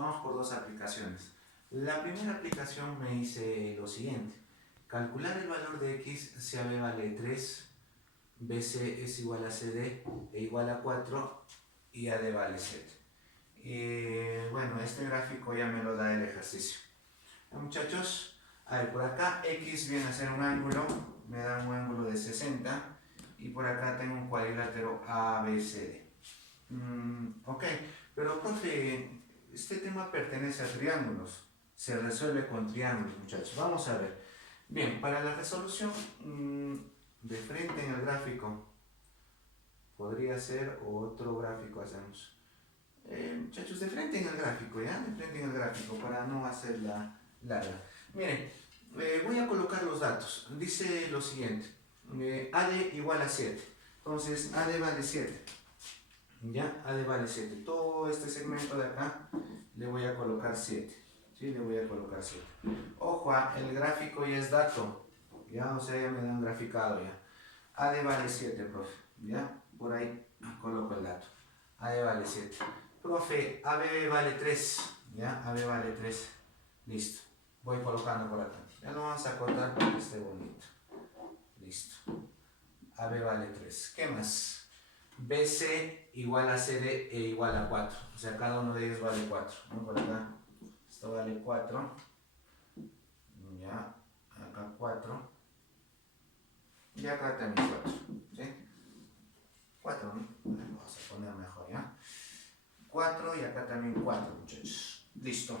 vamos por dos aplicaciones. La primera aplicación me dice lo siguiente. Calcular el valor de x si AB vale 3, BC es igual a CD e igual a 4 y AD vale 7. Bueno, este gráfico ya me lo da el ejercicio. Muchachos, a ver, por acá x viene a ser un ángulo, me da un ángulo de 60 y por acá tengo un cuadrilátero ABCD. Ok, pero profe, este tema pertenece a triángulos, se resuelve con triángulos, muchachos. Vamos a ver. Bien, para la resolución de frente en el gráfico, podría ser otro gráfico hacemos. Muchachos, de frente en el gráfico, ¿ya? De frente en el gráfico, para no hacerla larga. Miren, voy a colocar los datos. Dice lo siguiente, AD igual a 7. Entonces, AD vale 7. ¿Ya? AD vale 7. Todo este segmento de acá le voy a colocar 7. ¿Sí? Le voy a colocar 7. Ojo, el gráfico ya es dato. ¿Ya? O sea, ya me dan graficado ya. AD vale 7, profe. ¿Ya? Por ahí coloco el dato. AD vale 7. Profe, AB vale 3. ¿Ya? AB vale 3. Listo. Voy colocando por acá. Ya lo vamos a cortar para que esté bonito. Listo. AB vale 3. ¿Qué más? BC igual a CD e igual a 4. O sea, cada uno de ellos vale 4. ¿No? Por acá. Esto vale 4. Ya. Acá 4. Y acá también 4. ¿Sí? 4, ¿no? Vamos a poner mejor, ¿ya? 4 y acá también 4, muchachos. Listo.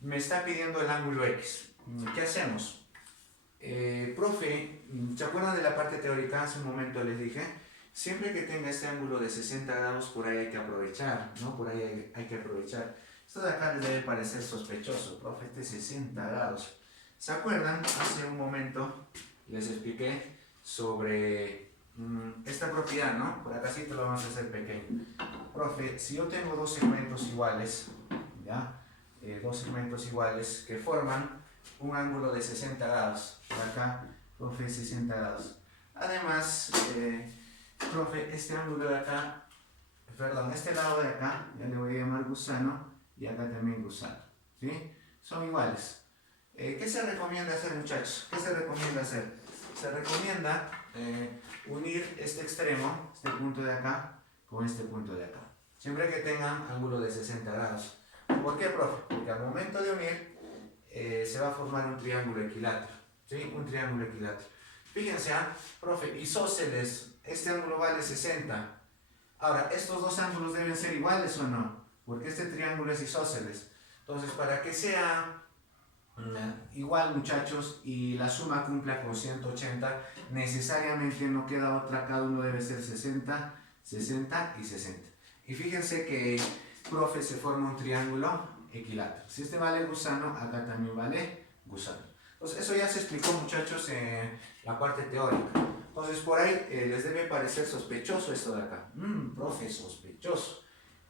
Me está pidiendo el ángulo X. ¿Qué hacemos? Profe, ¿se acuerdan de la parte teórica? Hace un momento les dije, siempre que tenga este ángulo de 60 grados, por ahí hay que aprovechar, ¿no? Por ahí hay que aprovechar. Esto de acá les debe parecer sospechoso, profe, este 60 grados. ¿Se acuerdan? Hace un momento les expliqué sobre esta propiedad, ¿no? Por acá sí te lo vamos a hacer pequeño. Profe, si yo tengo dos segmentos iguales, ¿ya? Dos segmentos iguales que forman un ángulo de 60 grados. Por acá, profe, 60 grados. Además, profe, este ángulo de acá, perdón, este lado de acá, ya le voy a llamar gusano, y acá también gusano, ¿sí? Son iguales. ¿Qué se recomienda hacer, muchachos? ¿Qué se recomienda hacer? Se recomienda unir este extremo, este punto de acá, con este punto de acá. Siempre que tengan ángulo de 60 grados. ¿Por qué, profe? Porque al momento de unir se va a formar un triángulo equilátero. ¿Sí? Un triángulo equilátero. Fíjense, profe, isósceles, este ángulo vale 60. Ahora, ¿estos dos ángulos deben ser iguales o no? Porque este triángulo es isósceles. Entonces, para que sea igual, muchachos, y la suma cumpla con 180, necesariamente no queda otra, cada uno debe ser 60, 60 y 60. Y fíjense que, profe, se forma un triángulo equilátero. Si este vale gusano, acá también vale gusano. Entonces, eso ya se explicó, muchachos, en la parte teórica. Entonces, por ahí les debe parecer sospechoso esto de acá. Profe, sospechoso.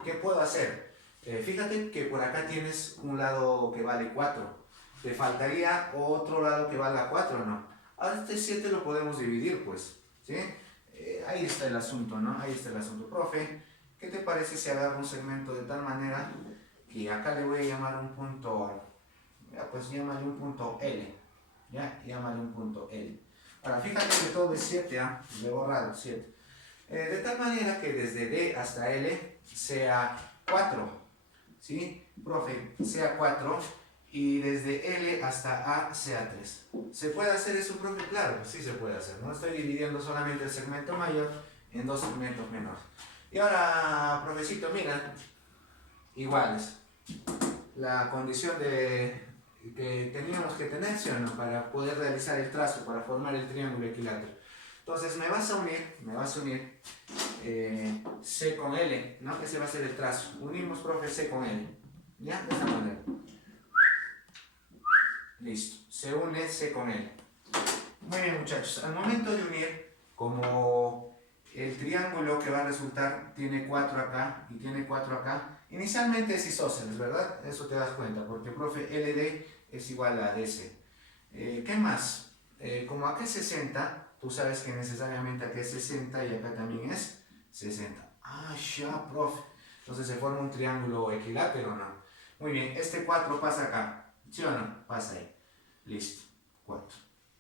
¿Qué puedo hacer? Fíjate que por acá tienes un lado que vale 4. Te faltaría otro lado que valga 4, ¿no? Ahora este 7 lo podemos dividir, pues, ¿sí? Ahí está el asunto, ¿no? Ahí está el asunto. Profe, ¿qué te parece si agarro un segmento de tal manera que acá le voy a llamar un punto, ya, pues llámale un punto L, ¿ya? Llámale un punto L. Ahora, fíjate que todo es 7, le he borrado 7. De tal manera que desde D hasta L sea 4, ¿sí? Profe, sea 4. Y desde L hasta A sea 3. ¿Se puede hacer eso, profe? Claro, sí se puede hacer. No estoy dividiendo solamente el segmento mayor en dos segmentos menores. Y ahora, profecito, mira, iguales. La condición que teníamos que tener, ¿sí o no? Para poder realizar el trazo, para formar el triángulo equilátero. Entonces me vas a unir C con L, ¿no? Ese va a ser el trazo. Unimos, profe, C con L. ¿Ya? De esta manera. Listo, se une C con L. Muy bien, muchachos, al momento de unir, como el triángulo que va a resultar tiene 4 acá y tiene 4 acá, inicialmente es isósceles, ¿verdad? Eso te das cuenta, porque profe, LD es igual a DC. ¿Qué más? Como acá es 60, tú sabes que necesariamente acá es 60 y acá también es 60. Ah, ya, profe. Entonces se forma un triángulo equilátero, ¿no? Muy bien, este 4 pasa acá, ¿sí o no? Pasa ahí. Listo, 4.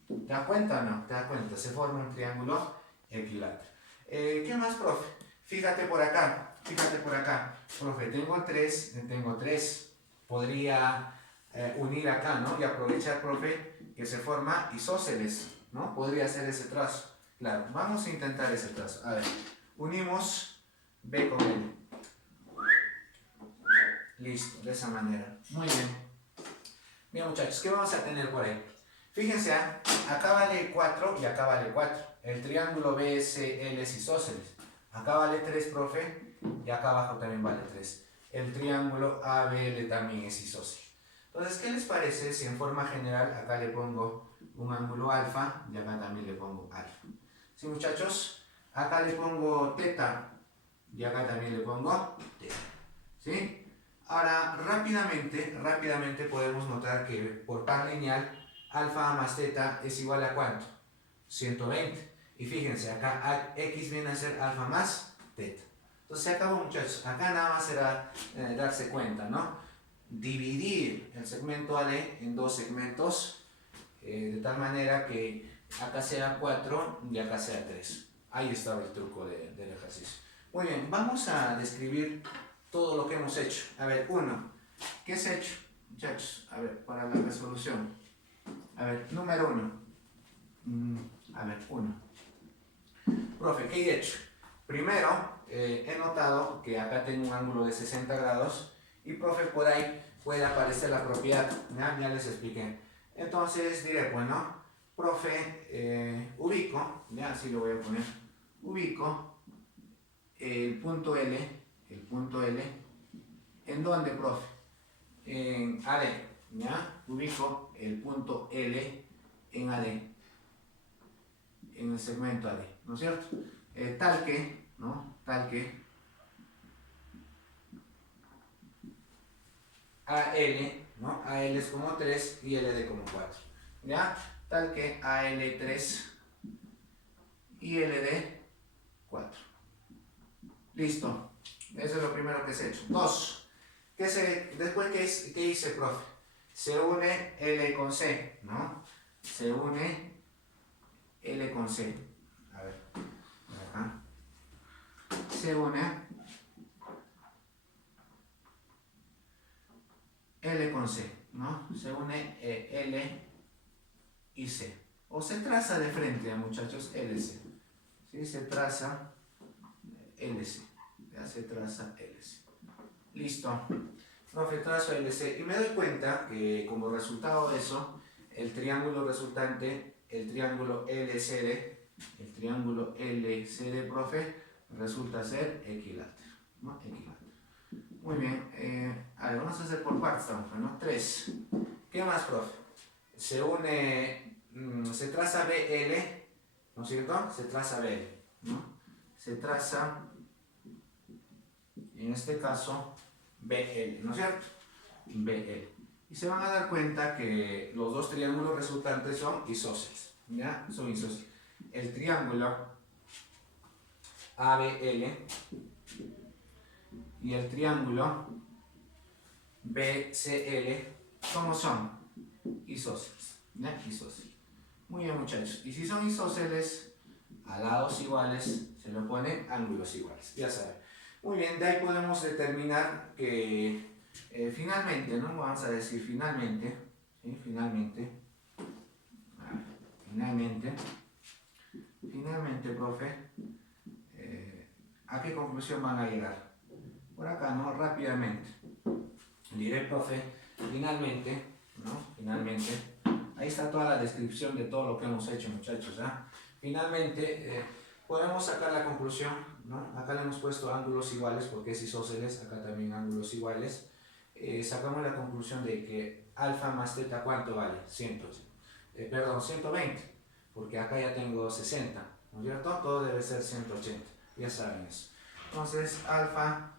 ¿Te das cuenta o no? ¿Te das cuenta? Se forma un triángulo equilátero. ¿Qué más, profe? Fíjate por acá, Profe, tengo 3. Podría unir acá, ¿no? Y aprovechar, profe, que se forma isósceles, ¿no? Podría ser ese trazo. Claro, vamos a intentar ese trazo. A ver, unimos B con L. Listo, de esa manera. Muy bien. Bien, muchachos, ¿qué vamos a tener por ahí? Fíjense, acá vale 4 y acá vale 4. El triángulo BSL es isósceles. Acá vale 3, profe, y acá abajo también vale 3. El triángulo ABL también es isósceles. Entonces, ¿qué les parece si en forma general acá le pongo un ángulo alfa y acá también le pongo alfa? ¿Sí, muchachos? Acá le pongo teta y acá también le pongo teta. ¿Sí? Ahora, rápidamente podemos notar que por par lineal, alfa más teta es igual a ¿cuánto? 120. Y fíjense, acá x viene a ser alfa más teta. Entonces se acabó, muchachos. Acá nada más será darse cuenta, ¿no? Dividir el segmento AD en 2 segmentos, de tal manera que acá sea 4 y acá sea 3. Ahí estaba el truco del ejercicio. Muy bien, vamos a describir todo lo que hemos hecho. A ver, 1. ¿Qué se ha hecho, muchachos? A ver, para la resolución. A ver, número 1. A ver, 1. Profe, ¿qué he hecho? Primero, he notado que acá tengo un ángulo de 60 grados y, profe, por ahí puede aparecer la propiedad. Ya les expliqué. Entonces diré, bueno, profe, ubico, ya así lo voy a poner, ubico el punto L, ¿en dónde, profe? En AD, ¿ya? Ubico el punto L en AD, en el segmento AD, ¿no es cierto? Tal que, ¿no? Tal que AL, ¿no? AL es como 3 y LD como 4, ¿ya? Tal que AL3 y LD 4. Listo. Eso es lo primero que se ha hecho. 2. Después, ¿qué hice, profe? Se une L con C, ¿no? Se une L con C. A ver. Acá. Se une L con C, ¿no? Se une L y C. O se traza de frente, muchachos, LC. ¿Sí? Se traza LC. Ya se traza LC. Listo. Profe, trazo LC. Y me doy cuenta que como resultado de eso, el triángulo resultante, el triángulo LCD, profe, resulta ser equilátero, ¿no? Equilátero. Muy bien. A ver, vamos a hacer por partes, ¿no? 3. ¿Qué más, profe? Se une, se traza BL, ¿no es cierto? Se traza BL, ¿no? Se traza, en este caso, BL, ¿no es cierto? BL. Y se van a dar cuenta que los dos triángulos resultantes son isósceles, ¿ya? Son isósceles. El triángulo ABL y el triángulo BCL, ¿cómo son? Isósceles, ¿ya? Isósceles. Muy bien, muchachos. Y si son isósceles, a lados iguales, se le ponen ángulos iguales, ya saben. Muy bien, de ahí podemos determinar que finalmente, ¿no? Vamos a decir finalmente, ¿sí? Finalmente, profe, ¿a qué conclusión van a llegar? Por acá, ¿no? Rápidamente. Diré, profe, finalmente, ¿no? Finalmente, ahí está toda la descripción de todo lo que hemos hecho, muchachos, ¿ah? Finalmente, podemos sacar la conclusión, ¿no? Acá le hemos puesto ángulos iguales porque es isósceles, acá también ángulos iguales. Sacamos la conclusión de que alfa más teta, ¿cuánto vale? 120, porque acá ya tengo 60, ¿no es cierto? Todo debe ser 180, ya saben eso. Entonces, alfa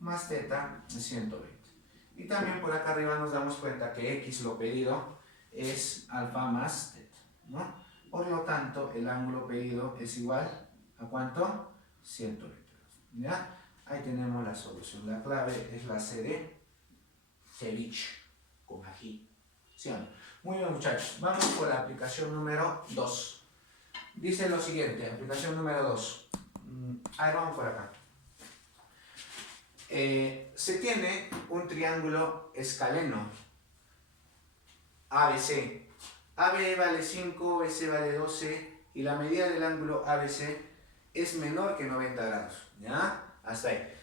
más teta es 120. Y también por acá arriba nos damos cuenta que x, lo pedido, es alfa más teta, ¿no? Por lo tanto, el ángulo pedido es igual a ¿cuánto? 120 grados, ¿ya? Ahí tenemos la solución. La clave es la C de ceviche con ají. ¿Sí o no? Muy bien, muchachos. Vamos por la aplicación número 2. Dice lo siguiente, aplicación número 2. Ahí vamos por acá. Se tiene un triángulo escaleno ABC. AB vale 5, BC vale 12 y la medida del ángulo ABC es menor que 90 grados. ¿Ya? Hasta ahí.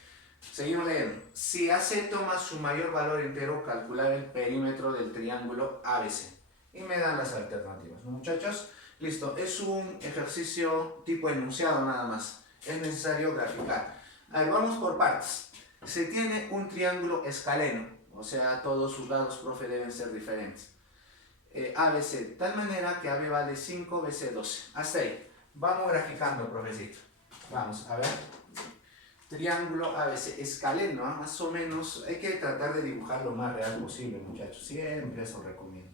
Seguimos leyendo. Si AC toma su mayor valor entero, calcular el perímetro del triángulo ABC. Y me dan las alternativas. Muchachos, listo. Es un ejercicio tipo enunciado nada más. Es necesario graficar. A ver, vamos por partes. Se tiene un triángulo escaleno. O sea, todos sus lados, profe, deben ser diferentes. ABC, de tal manera que AB vale 5, BC 12. Hasta ahí. Vamos graficando, profecito. Vamos, a ver. Triángulo ABC, escaleno, ¿eh? Más o menos. Hay que tratar de dibujar lo más real posible, muchachos. Siempre eso recomiendo.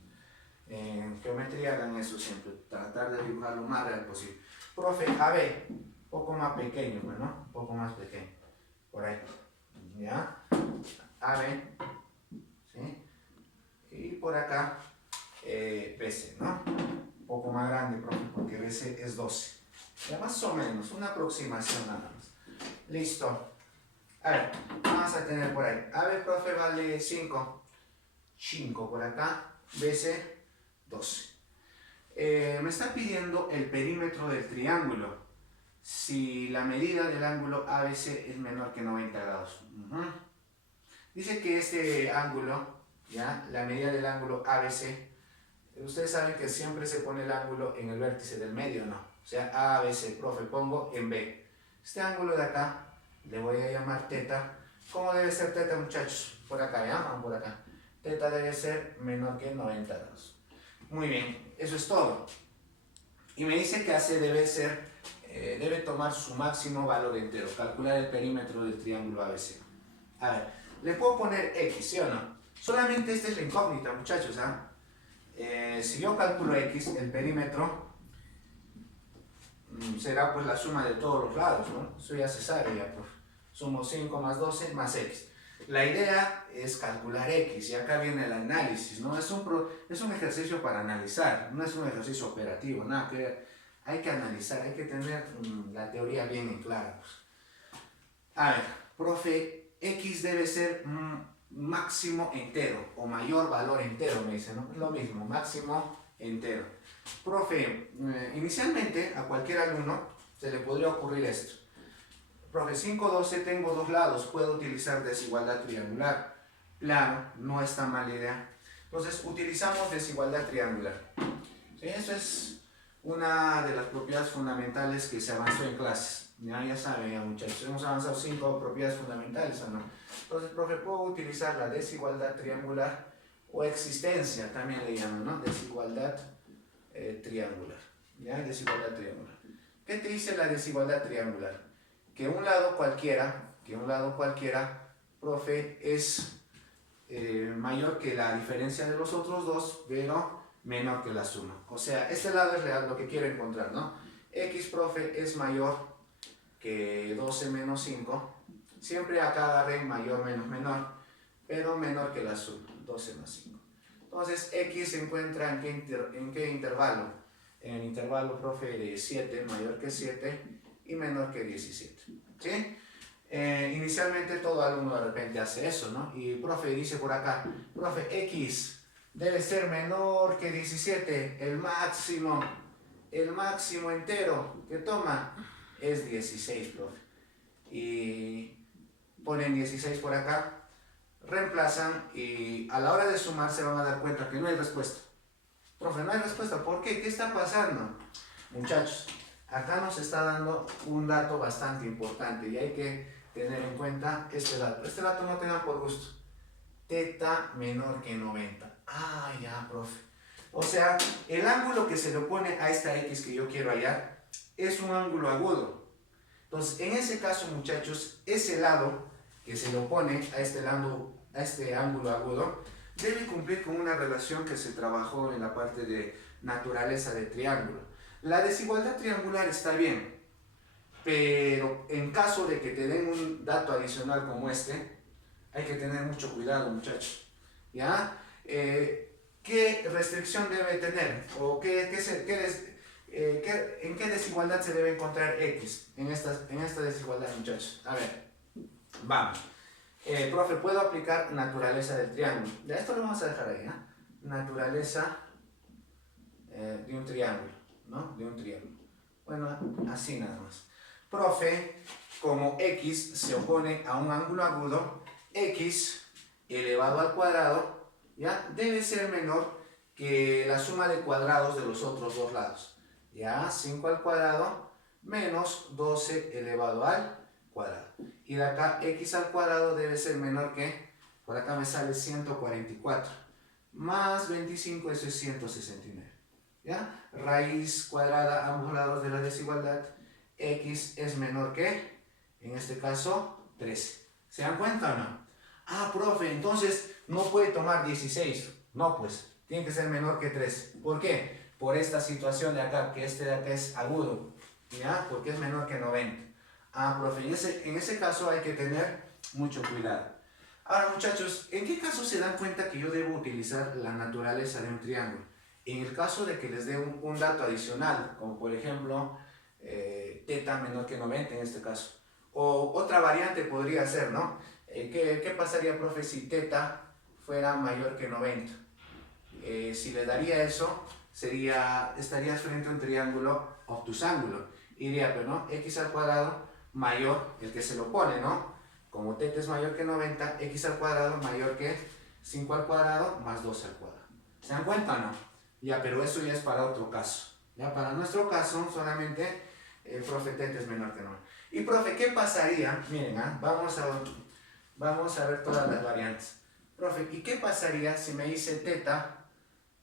En geometría hagan eso siempre. Tratar de dibujar lo más real posible. Profe, AB, un poco más pequeño, ¿no? Un poco más pequeño. Por ahí. ¿Ya? AB. ¿Sí? Y por acá. BC, ¿no? Un poco más grande, profe, porque BC es 12. Ya más o menos, una aproximación nada más. Listo. A ver, vamos a tener por ahí. A ver, profe, vale 5. 5 por acá. BC, 12. Me está pidiendo el perímetro del triángulo. Si la medida del ángulo ABC es menor que 90 grados. Dice que este ángulo, ¿ya? La medida del ángulo ABC. Ustedes saben que siempre se pone el ángulo en el vértice del medio, ¿no? O sea, ABC, profe, pongo en B. Este ángulo de acá, le voy a llamar teta. ¿Cómo debe ser teta, muchachos? Por acá, ¿ya? Vamos por acá. Teta debe ser menor que 90 grados. Muy bien, eso es todo. Y me dice que AC debe tomar su máximo valor entero. Calcular el perímetro del triángulo ABC. A ver, le puedo poner X, ¿sí o no? Solamente esta es la incógnita, muchachos, ¿ah? Si yo calculo X, el perímetro será pues la suma de todos los lados, ¿no? Eso ya se sabe, ya pues. Sumo 5 más 12 más X. La idea es calcular X y acá viene el análisis, ¿no? Es un ejercicio para analizar, no es un ejercicio operativo, nada que ver. Hay que analizar, hay que tener la teoría bien en clara. Pues. A ver, profe, X debe ser máximo entero o mayor valor entero, me dice, ¿no? Es lo mismo, máximo entero. Profe, inicialmente a cualquier alumno se le podría ocurrir esto. Profe, 5, 12, tengo dos lados, puedo utilizar desigualdad triangular. Claro, no es tan mala idea. Entonces, utilizamos desigualdad triangular. ¿Sí? Eso es una de las propiedades fundamentales que se avanzó en clases. Ya saben, ya, muchachos, hemos avanzado 5 propiedades fundamentales, ¿o no? Entonces, profe, puedo utilizar la desigualdad triangular o existencia, también le llaman, ¿no? Desigualdad triangular. ¿Ya? Desigualdad triangular. ¿Qué te dice la desigualdad triangular? Que un lado cualquiera, profe, es mayor que la diferencia de los otros dos, pero menor que la suma. O sea, este lado es real, lo que quiero encontrar, ¿no? X, profe, es mayor que 12 menos 5. Siempre acá agarré mayor menos menor, pero menor que la suma, 12 más 5. Entonces, X se encuentra en qué intervalo? En el intervalo, profe, de 7, mayor que 7 y menor que 17. ¿Sí? Inicialmente todo alumno de repente hace eso, ¿no? Y profe dice por acá, profe, X debe ser menor que 17, el máximo entero que toma es 16, profe. Y ponen 16 por acá, reemplazan y a la hora de sumar se van a dar cuenta que no hay respuesta. Profe, no hay respuesta, ¿por qué? ¿Qué está pasando? Muchachos, acá nos está dando un dato bastante importante y hay que tener en cuenta este dato. Este dato no tengan por gusto. Teta menor que 90. Ah, ya, profe. O sea, el ángulo que se le opone a esta X que yo quiero hallar es un ángulo agudo. Entonces, en ese caso, muchachos, ese lado que se le opone a este ángulo agudo debe cumplir con una relación que se trabajó en la parte de naturaleza de triángulo. La desigualdad triangular está bien, Pero en caso de que te den un dato adicional como este, hay que tener mucho cuidado, muchachos. ¿Ya? ¿Qué restricción debe tener? ¿O en qué desigualdad se debe encontrar X en esta desigualdad, muchachos? A ver, vamos. Profe, ¿puedo aplicar naturaleza del triángulo? Ya, esto lo vamos a dejar ahí, ¿eh? Naturaleza de un triángulo, ¿no? De un triángulo. Bueno, así nada más. Profe, como X se opone a un ángulo agudo, X elevado al cuadrado, ¿ya? Debe ser menor que la suma de cuadrados de los otros dos lados. ¿Ya? 5 al cuadrado menos 12 elevado al cuadrado. Y de acá X al cuadrado debe ser menor que, por acá me sale 144. Más 25, eso es 169. ¿Ya? Raíz cuadrada a ambos lados de la desigualdad, X es menor que, en este caso, 13. ¿Se dan cuenta o no? Ah, profe, entonces no puede tomar 16. No, pues, tiene que ser menor que 13. ¿Por qué? Por esta situación de acá, que este de acá es agudo, ¿ya? Porque es menor que 90. Ah, profe, en ese caso hay que tener mucho cuidado. Ahora, muchachos, ¿en qué caso se dan cuenta que yo debo utilizar la naturaleza de un triángulo? En el caso de que les dé un dato adicional, como por ejemplo, teta menor que 90 en este caso. O otra variante podría ser, ¿no? ¿Qué pasaría, profe, si teta fuera mayor que 90? Si le daría eso, estarías frente a un triángulo obtusángulo. Y diría, pero no, x al cuadrado mayor, el que se lo pone, ¿no? Como teta es mayor que 90, x al cuadrado mayor que 5 al cuadrado más 12 al cuadrado. ¿Se dan cuenta o no? Ya, pero eso ya es para otro caso. Ya, para nuestro caso, solamente el profe teta es menor que 90. Y profe, ¿qué pasaría? Miren, vamos a ver todas las variantes. Profe, ¿y qué pasaría si me dice teta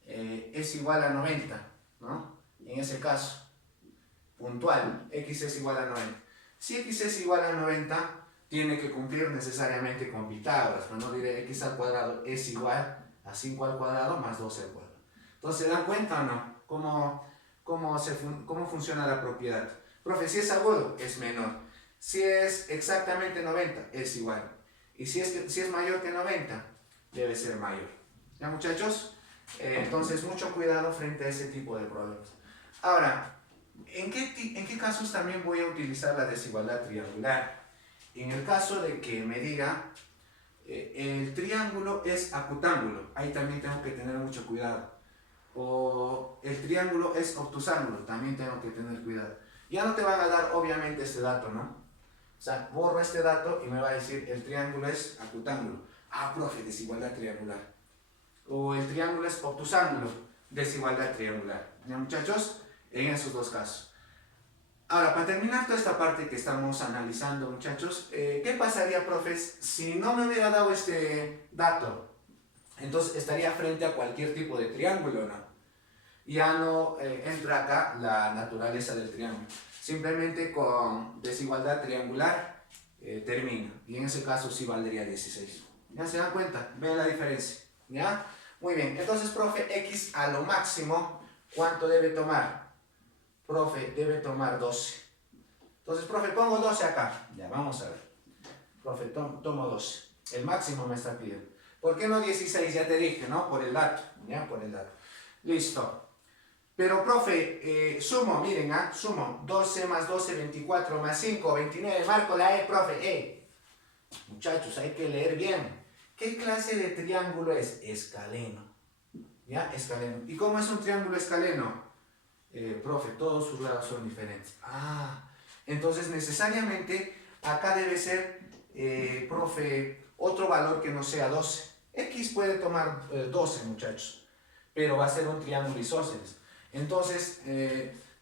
es igual a 90? ¿No? En ese caso, puntual, x es igual a 90. Si x es igual a 90, tiene que cumplir necesariamente con Pitágoras. Pero no diré x al cuadrado es igual a 5 al cuadrado más 12 al cuadrado. Entonces, ¿se dan cuenta o no? ¿Cómo funciona la propiedad? Profe, si es agudo, es menor. Si es exactamente 90, es igual. Y si es mayor que 90, debe ser mayor. ¿Ya, muchachos? Entonces, mucho cuidado frente a ese tipo de problemas. Ahora, ¿en qué casos también voy a utilizar la desigualdad triangular? En el caso de que me diga el triángulo es acutángulo, ahí también tengo que tener mucho cuidado. O el triángulo es obtusángulo, también tengo que tener cuidado. Ya no te van a dar obviamente este dato, ¿no? O sea, borro este dato y me va a decir el triángulo es acutángulo. Ah, profe, desigualdad triangular. O el triángulo es obtusángulo, desigualdad triangular. ¿Ya, muchachos? En esos dos casos. Ahora, para terminar toda esta parte que estamos analizando, muchachos, ¿qué pasaría, profes, si no me hubiera dado este dato? Entonces estaría frente a cualquier tipo de triángulo, ¿no? Ya no entra acá la naturaleza del triángulo. Simplemente con desigualdad triangular termina. Y en ese caso sí valdría 16. ¿Ya se dan cuenta? ¿Ven la diferencia? ¿Ya? Muy bien. Entonces, profe, x a lo máximo, ¿cuánto debe tomar? Profe, debe tomar 12. Entonces, profe, pongo 12 acá. Ya, vamos a ver. Profe, tomo 12. El máximo me está pidiendo. ¿Por qué no 16? Ya te dije, ¿no? Por el dato. ¿Ya? Por el dato. Listo. Pero, profe, sumo, miren, sumo. 12 más 12, 24 más 5, 29. Marco la E, profe, Muchachos, hay que leer bien. ¿Qué clase de triángulo es? Escaleno. ¿Ya? Escaleno. ¿Y cómo es un triángulo escaleno? Profe, todos sus lados son diferentes. Entonces necesariamente acá debe ser, profe, otro valor que no sea 12. X puede tomar 12, muchachos, pero va a ser un triángulo isósceles. Entonces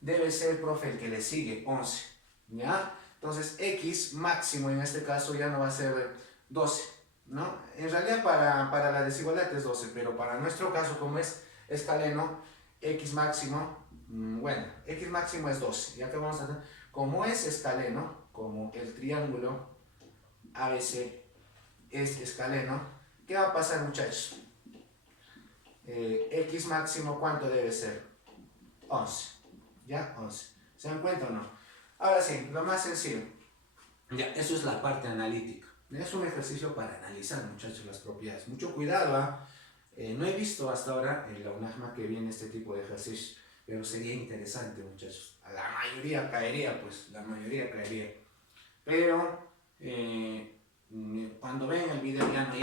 debe ser, profe, el que le sigue, 11. ¿Ya? Entonces X máximo en este caso ya no va a ser 12, ¿no? En realidad para la desigualdad es 12, pero para nuestro caso, como es escaleno, X máximo, bueno, X máximo es 12. Ya que vamos a hacer, como es escaleno, como el triángulo ABC es escaleno, ¿qué va a pasar, muchachos? X máximo, ¿cuánto debe ser? 11. ¿Ya? 11. ¿Se dan cuenta o no? Ahora sí, lo más sencillo. Ya, eso es la parte analítica. Es un ejercicio para analizar, muchachos, las propiedades. Mucho cuidado, ¿ah? No he visto hasta ahora en la UNAJMA que viene este tipo de ejercicio, pero sería interesante, muchachos. A la mayoría caería, pues, la mayoría caería. Pero cuando ven el video ya no,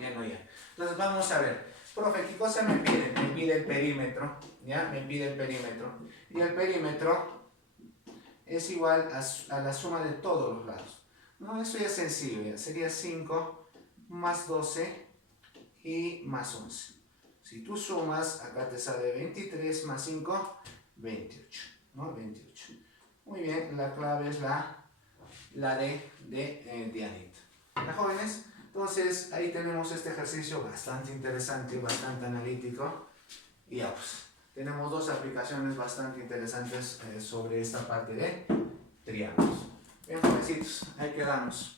ya no. Entonces vamos a ver. Profe, ¿qué cosa me pide? Me pide el perímetro, ¿ya? Me pide el perímetro. Y el perímetro es igual a la suma de todos los lados. No, eso ya es sencillo, ya. Sería 5 más 12 y más 11. Si tú sumas, acá te sale 23 más 5, 28, ¿no? 28. Muy bien, la clave es la de Dianita. ¿Ya, jóvenes? Entonces, ahí tenemos este ejercicio bastante interesante, bastante analítico. Y ya, pues, tenemos dos aplicaciones bastante interesantes sobre esta parte de triángulos. Bien, jovencitos, ahí quedamos.